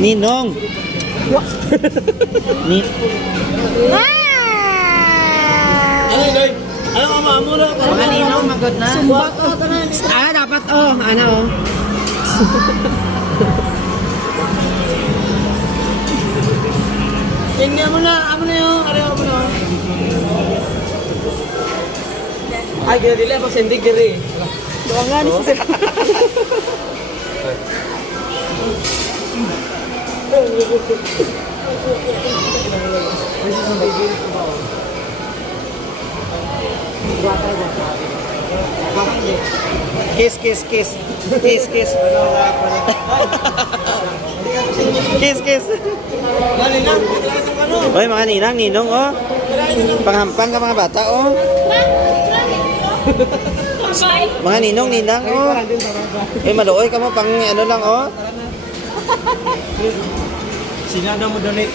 Ninong. Ni. Ano yun? Ano ka maamura? Mga ninong, magod na. Sumbat. Dapat ano Tingnan mo na. Amo na yun. Areho mo na. Ay, ginadila. Pasendig diri. Doon nga ni sa Kiss. Kiss. Malinang. Ano? Oy, mga ninong, oh. Panghampang ka mga bata, oh. Mga ninong, oh. Eh, maluoy ka mo, pang ano lang, oh. Sinada mo donate.